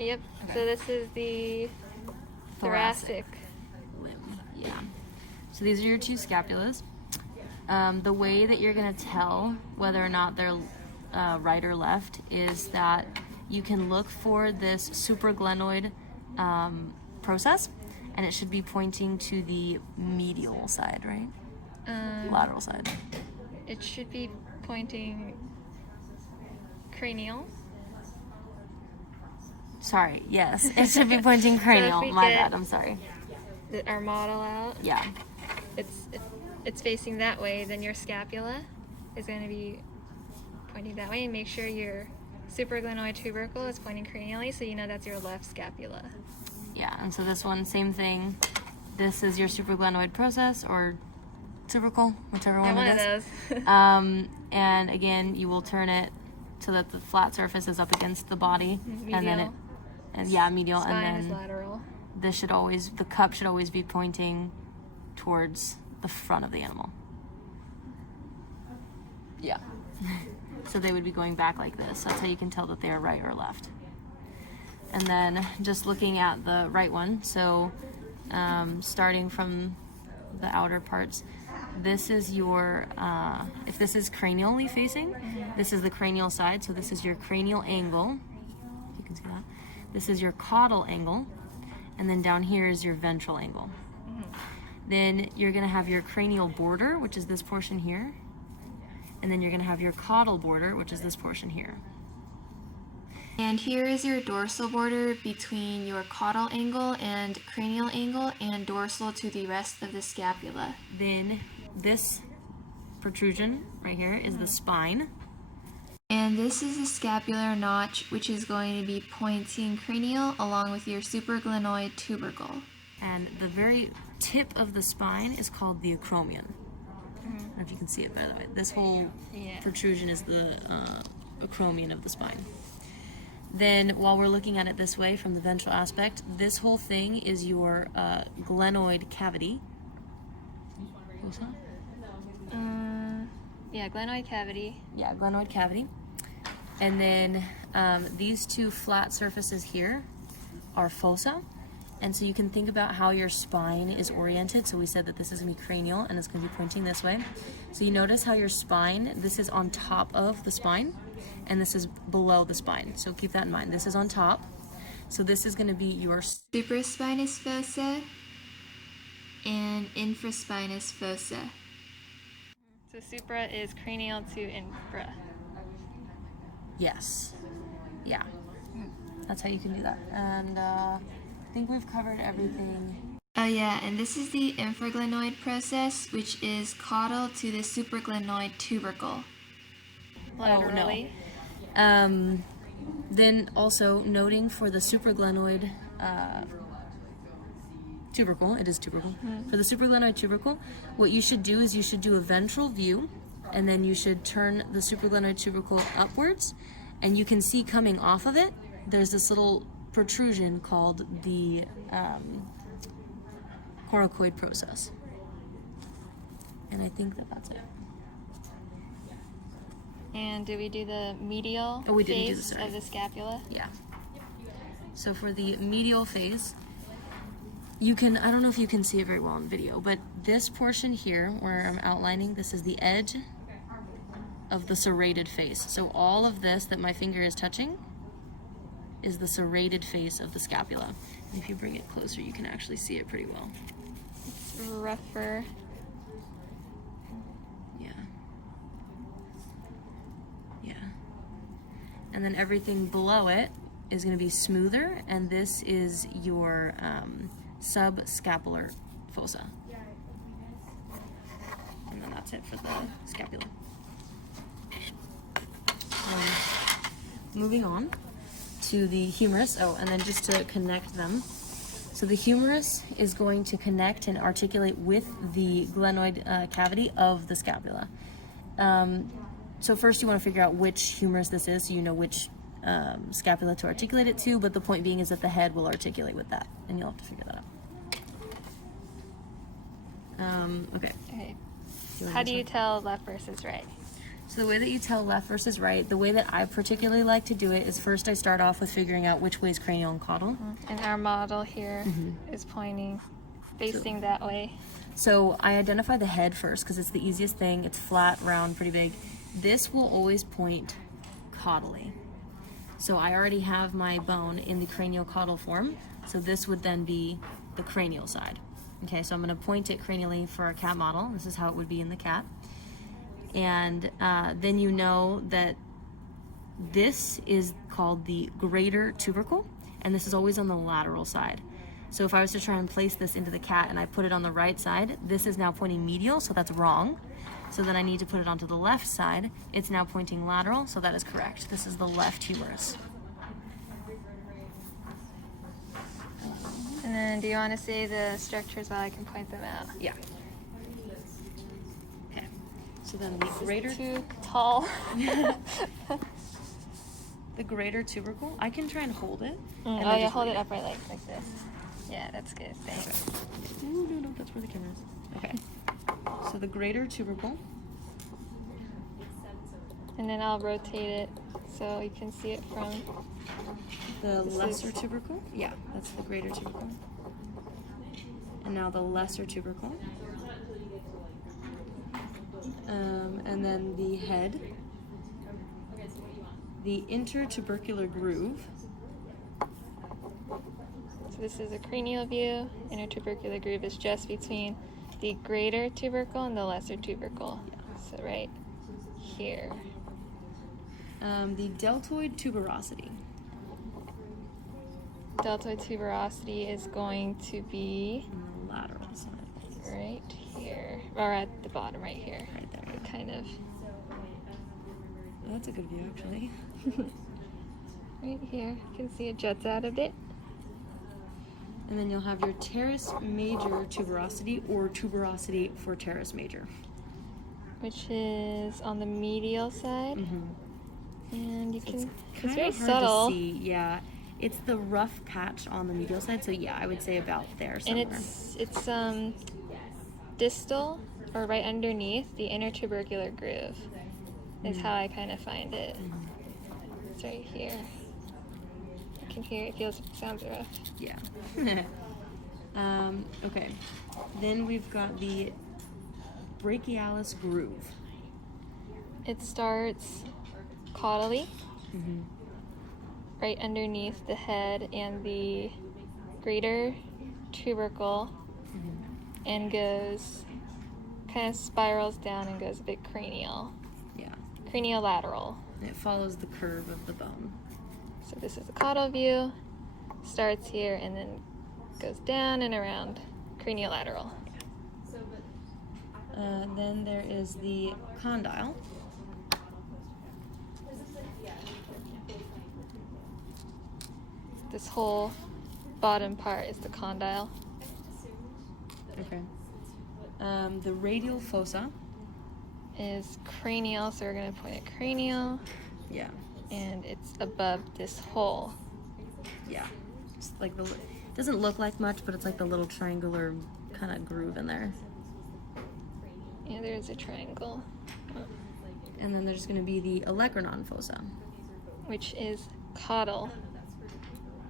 Yep. Okay. So this is the thoracic limb. Yeah. So these are your two scapulas. The way that you're going to tell whether or not they're right or left is that you can look for this supraglenoid process, and it should be pointing to the medial side, right? Lateral side. It should be pointing cranial. Sorry, yes. It should be pointing cranial. we My get- bad, I'm sorry. Our model out. Yeah. It's facing that way, then your scapula is going to be pointing that way, and make sure your supraglenoid tubercle is pointing cranially, so you know that's your left scapula. Yeah, and so this one, same thing. This is your supraglenoid process, or tubercle, whichever one it is. One of those. And again, you will turn it so that the flat surface is up against the body, Medial. and then medial, Spine and is then lateral. the cup should always be pointing towards the front of the animal. Yeah. So they would be going back like this. That's how you can tell that they are right or left. And then just looking at the right one, so starting from the outer parts, this is your, if this is cranially facing, this is the cranial side, so this is your cranial angle. You can see that. This is your caudal angle, and then down here is your ventral angle. Then you're going to have your cranial border, which is this portion here, and then you're going to have your caudal border, which is this portion here. And here is your dorsal border between your caudal angle and cranial angle, and dorsal to the rest of the scapula. Then this protrusion right here is the spine. And this is the scapular notch, which is going to be pointing cranial along with your supraglenoid tubercle. And the very tip of the spine is called the acromion. I don't know if you can see it, by the way. This whole protrusion is the acromion of the spine. Then, while we're looking at it this way from the ventral aspect, this whole thing is your glenoid cavity. What's that? Yeah, glenoid cavity. Yeah, glenoid cavity. And then these two flat surfaces here are fossa. And so you can think about how your spine is oriented. So we said that this is going to be cranial and it's going to be pointing this way. So you notice how your spine, this is on top of the spine and this is below the spine. So keep that in mind. This is on top. So this is going to be your Supraspinous fossa and infraspinous fossa. So supra is cranial to infra. Yes. Yeah. That's how you can do that. And I think we've covered everything. Oh yeah, and this is the infraglenoid process, which is caudal to the supraglenoid tubercle. Laterally. Then also noting for the supraglenoid tubercle, it is tubercle. For the supraglenoid tubercle, what you should do is you should do a ventral view, and then you should turn the supraglenoid tubercle upwards, and you can see coming off of it, there's this little protrusion called the coracoid process. And I think that that's it. And do we do the medial Oh, we didn't do face this, of the scapula? Yeah. So for the medial face, you can, I don't know if you can see it very well in video, but this portion here where I'm outlining, this is the edge of the serrated face. So all of this that my finger is touching is the serrated face of the scapula. And if you bring it closer, you can actually see it pretty well. It's rougher. Yeah. Yeah. And then everything below it is going to be smoother, and this is your subscapular fossa. And then that's it for the scapula. Moving on to the humerus. Oh, and then just to connect them. So the humerus is going to connect and articulate with the glenoid cavity of the scapula. So first you want to figure out which humerus this is, so you know which scapula to articulate it to, but the point being is that the head will articulate with that, and you'll have to figure that out. Okay. Okay. How do you tell left versus right? So the way that you tell left versus right, the way that I particularly like to do it is first I start off with figuring out which way is cranial and caudal. And our model here is pointing, facing that way. So I identify the head first because it's the easiest thing. It's flat, round, pretty big. This will always point caudally. So I already have my bone in the cranial-caudal form. So this would then be the cranial side. Okay, so I'm going to point it cranially for our cat model. This is how it would be in the cat. And then you know that this is called the greater tubercle, and this is always on the lateral side. So if I was to try and place this into the cat and I put it on the right side, this is now pointing medial, so that's wrong. So then I need to put it onto the left side. It's now pointing lateral, so that is correct. This is the left humerus. And then do you want to say the structures while I can point them out? Yeah. Okay. So then the greater Too tall. the greater tubercle, I can try and hold it. Oh then yeah, just hold read it upright like this. Yeah, that's good. Thanks. No, that's where the camera is. Okay. So the greater tubercle. And then I'll rotate it so you can see it from. The This lesser is- tubercle. Yeah, that's the greater tubercle. And now the lesser tubercle. And then the head. The intertubercular groove. So this is a cranial view. Intertubercular groove is just between the greater tubercle and the lesser tubercle. So right here. The deltoid tuberosity. Deltoid tuberosity is going to be On the lateral side. right here, or at the bottom right here. Right there. Kind of Oh, that's a good view, actually. right here. You can see it juts out a bit. And then you'll have your teres major tuberosity, or tuberosity for teres major. Which is on the medial side. And you can, it's Kinda very hard subtle. to see. Yeah, it's the rough patch on the medial side. So yeah, I would say about there And somewhere. it's distal or right underneath the intertubercular groove is how I kind of find it. It's right here. You can hear it, sounds rough. Yeah. Okay. Then we've got the brachialis groove. It starts caudally, right underneath the head and the greater tubercle, and goes, kind of spirals down and goes a bit cranial. Yeah. Craniolateral. And it follows the curve of the bone. So this is the caudal view, starts here and then goes down and around, craniolateral. Then there is the condyle. This whole bottom part is the condyle. Okay. The radial fossa. Is cranial, so we're going to point at cranial, Yeah. and it's above this hole. Yeah. It's like the. Doesn't look like much, but it's like the little triangular kind of groove in there. Yeah, there's a triangle, And then there's going to be the olecranon fossa. which is caudal,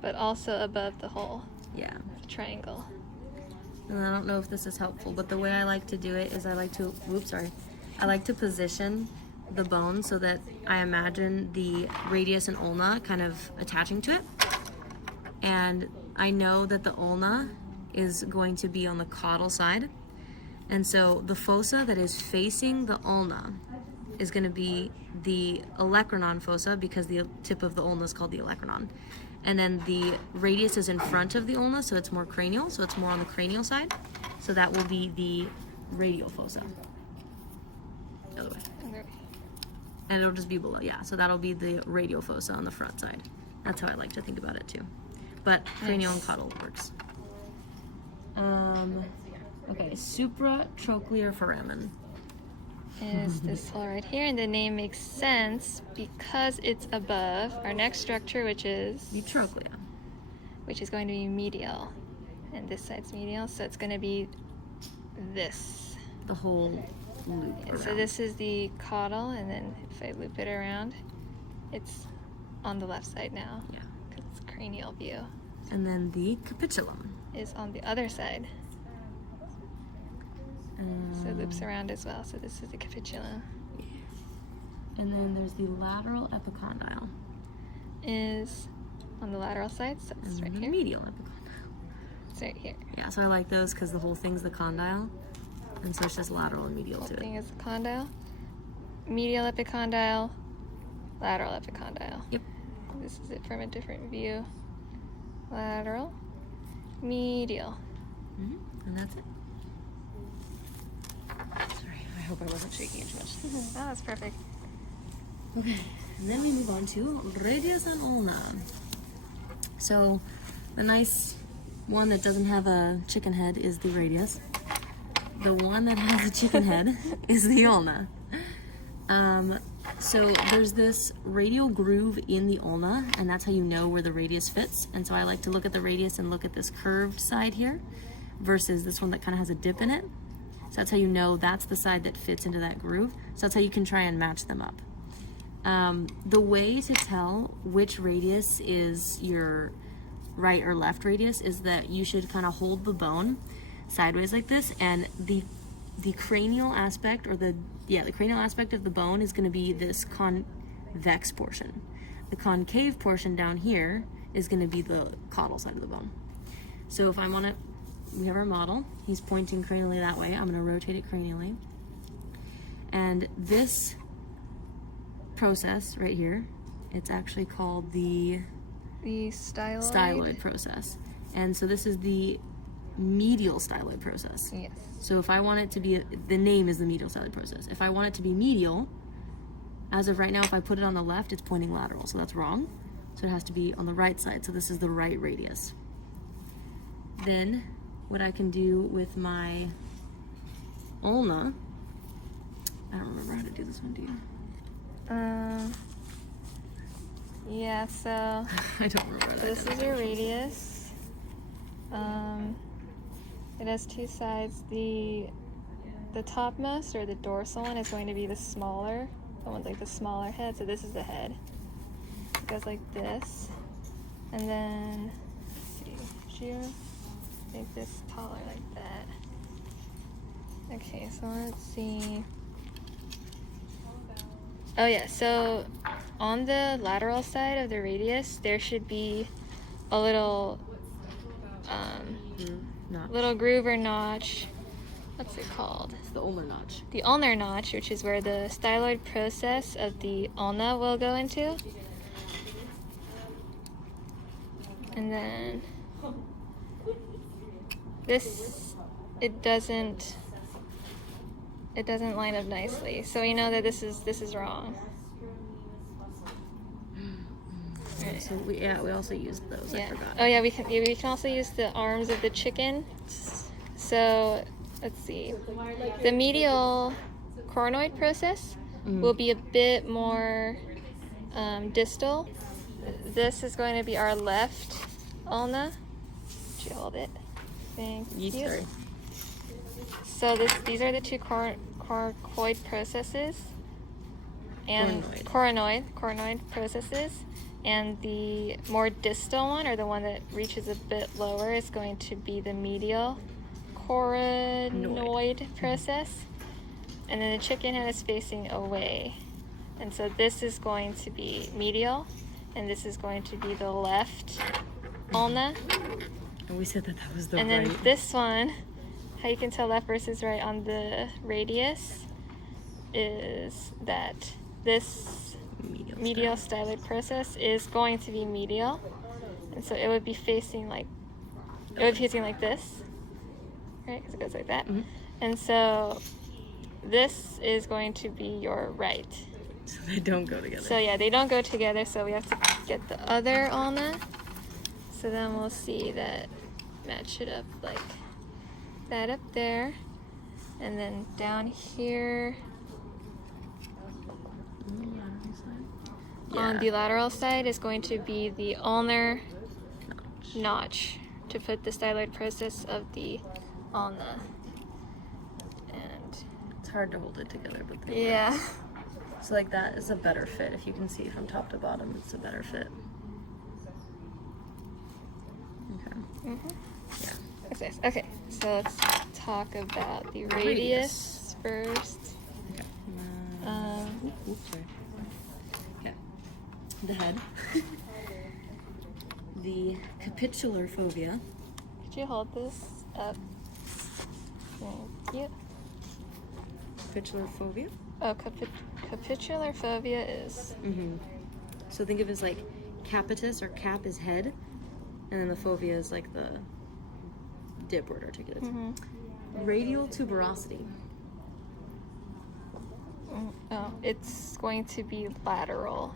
but also above the hole, Yeah. the triangle. And I don't know if this is helpful, but the way I like to do it is I like to position the bone so that I imagine the radius and ulna kind of attaching to it. And I know that the ulna is going to be on the caudal side. And so the fossa that is facing the ulna is going to be the olecranon fossa, because the tip of the ulna is called the olecranon. And then the radius is in front of the ulna, so it's more cranial, so it's more on the cranial side. So that will be the radial fossa. The other way. And it'll just be below, yeah. So that'll be the radial fossa on the front side. That's how I like to think about it too. But cranial and caudal works. Okay, supratrochlear foramen. Is this hole right here, and the name makes sense because it's above our next structure, which is The trochlea. going to be medial, and this side's medial, so it's going to be this. The whole loop Yeah, around. so this is the caudal, and then if I loop it around, it's on the left side now. Yeah. Because it's cranial view. And then the capitulum. Is on the other side. So it loops around as well. So this is the capitulum. And then there's the lateral epicondyle. Is on the lateral side, so it's And right then the here. medial epicondyle. It's right here. Yeah, so I like those because the whole thing's the condyle. And so it's just lateral and medial Whole to thing it. is the condyle. Medial epicondyle, lateral epicondyle. Yep. This is it from a different view. Lateral, medial. And that's it. Sorry, I hope I wasn't shaking it too much. Oh, that's perfect. Okay, and then we move on to radius and ulna. So the nice one that doesn't have a chicken head is the radius. The one that has a chicken head is the ulna. So there's this radial groove in the ulna, and that's how you know where the radius fits. And so I like to look at the radius and look at this curved side here versus this one that kind of has a dip in it. So that's how you know that's the side that fits into that groove. So that's how you can try and match them up. The way to tell which radius is your right or left radius is that you should kind of hold the bone sideways like this, and the cranial aspect, or the cranial aspect of the bone is going to be this convex portion. The concave portion down here is going to be the caudal side of the bone. So if I'm on it, we have our model. He's pointing cranially that way. I'm going to rotate it cranially. And this process right here, it's actually called the styloid. styloid process. And so this is the medial styloid process. Yes. So if I want it to be, the name is the medial styloid process. If I want it to be medial, as of right now, if I put it on the left, it's pointing lateral. So that's wrong. So it has to be on the right side. So this is the right radius. Then what I can do with my ulna, I don't remember how to do this one, do you? Yeah, so I don't remember that. this is your radius. It has two sides. The topmost, or the dorsal one, is going to be the smaller, the one like the smaller head. So this is the head. It goes like this, and then let's see, should you make this taller like that? Okay, so let's see. Oh yeah, so on the lateral side of the radius, there should be a little little groove or notch. What's it called? It's the ulnar notch. The ulnar notch, which is where the styloid process of the ulna will go into. And then this, it doesn't line up nicely. So we know that this is wrong. Right. So we also used those. I forgot. Oh yeah, we can also use the arms of the chicken. So let's see. The medial coronoid process will be a bit more distal. This is going to be our left ulna. Would you hold it? Thank you. Sorry. So these are the two coracoid processes, and coronoid processes, and the more distal one, or the one that reaches a bit lower, is going to be the medial coronoid process, and then the chicken head is facing away, and so this is going to be medial, and this is going to be the left ulna. And we said that was the and right. then this one, how you can tell left versus right on the radius is that this medial styloid process is going to be medial, and so it would be facing like this, right? Because it goes like that. And so this is going to be your right. So they don't go together. So yeah, they don't go together. So we have to get the other ulna. So then we'll see that match it up like that up there, and then down here on the lateral side is going to be the ulnar notch to put the styloid process of the ulna. And hard to hold it together, but they work. Yeah. So like that is a better fit. If you can see from top to bottom, it's a better fit. Okay. Yeah. Okay. Okay. So let's talk about the radius first. Okay. Oops, sorry. Okay. The head. The capitular fovea. Could you hold this up? Thank you. Capitular fovea. Oh, capitular fovea is. So think of it as like capitis, or cap is head, and then the fovea is like the dipward articulates. Radial tuberosity. Oh, it's going to be lateral.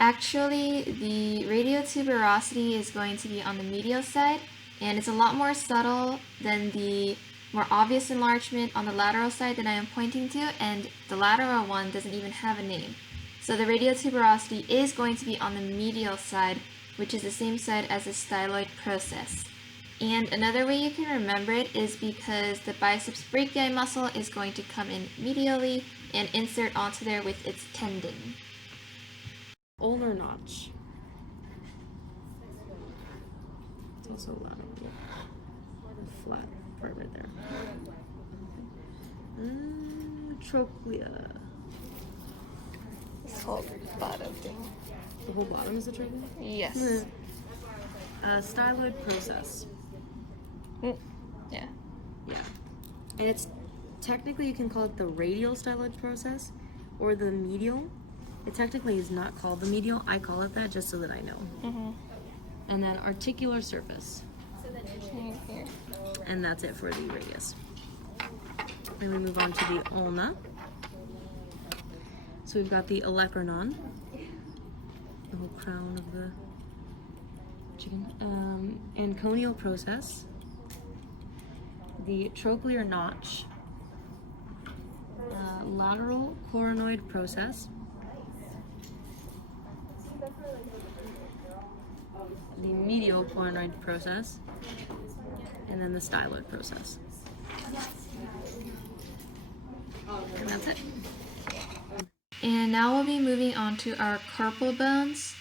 Actually, the radiotuberosity is going to be on the medial side, and it's a lot more subtle than the more obvious enlargement on the lateral side that I am pointing to, and the lateral one doesn't even have a name. So the radiotuberosity is going to be on the medial side, which is the same side as the styloid process. And another way you can remember it is because the biceps brachii muscle is going to come in medially and insert onto there with its tendon. Ulnar notch. It's also lateral. The flat part right there. Trochlea. This whole bottom thing. The whole bottom is a trochlea? Yes. Styloid process. Yeah. Yeah. And it's technically, you can call it the radial styloid process or the medial. It technically is not called the medial. I call it that just so that I know. And then articular surface. Here. And that's it for the radius. Then we move on to the ulna. So we've got the olecranon, the whole crown of the chicken. Anconial process. The trochlear notch. Lateral coronoid process. The medial coronoid process. And then the styloid process. And that's it. And now we'll be moving on to our carpal bones.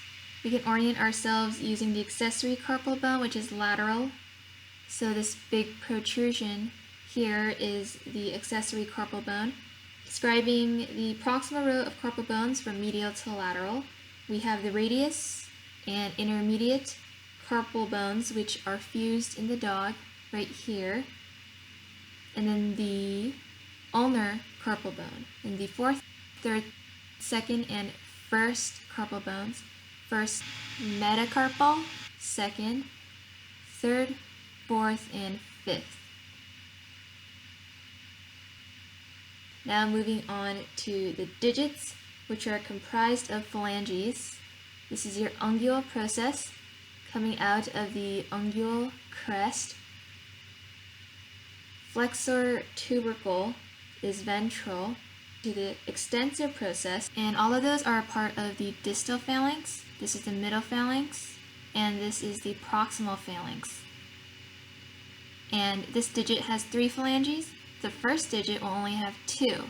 We can orient ourselves using the accessory carpal bone, which is lateral. So this big protrusion here is the accessory carpal bone. Describing the proximal row of carpal bones from medial to lateral, we have the radius and intermediate carpal bones, which are fused in the dog right here. And then the ulnar carpal bone. And the fourth, third, second, and first carpal bones. First, metacarpal, second, third, fourth, and fifth. Now moving on to the digits, which are comprised of phalanges. This is your ungual process coming out of the ungual crest. Flexor tubercle is ventral to the extensor process, and all of those are a part of the distal phalanx. This is the middle phalanx, and this is the proximal phalanx. And this digit has 3 phalanges. The first digit will only have 2.